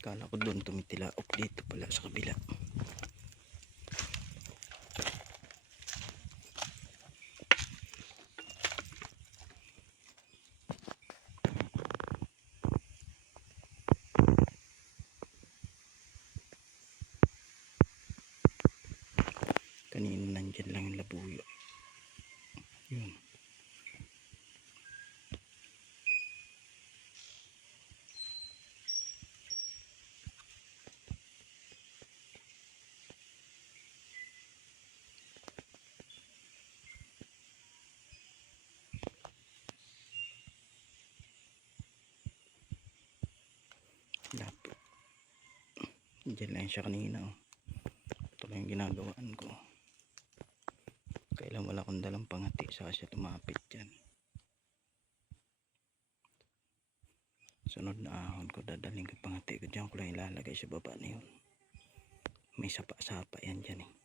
Kala ko doon tumitilaok, dito pala sa kabila. Kanina nandyan lang yung labuyo. Yun. Lapit. Diyan lang siya kanina. Oh. Ito lang yung ginagawaan ko. Kailan wala akong dalang pangati, saka siya tumapit dyan. Sunod na ahon ko, dadaling ko pangati ko dyan, ko lang ilalagay sa baba na yun. May sapa-sapa yan dyan eh.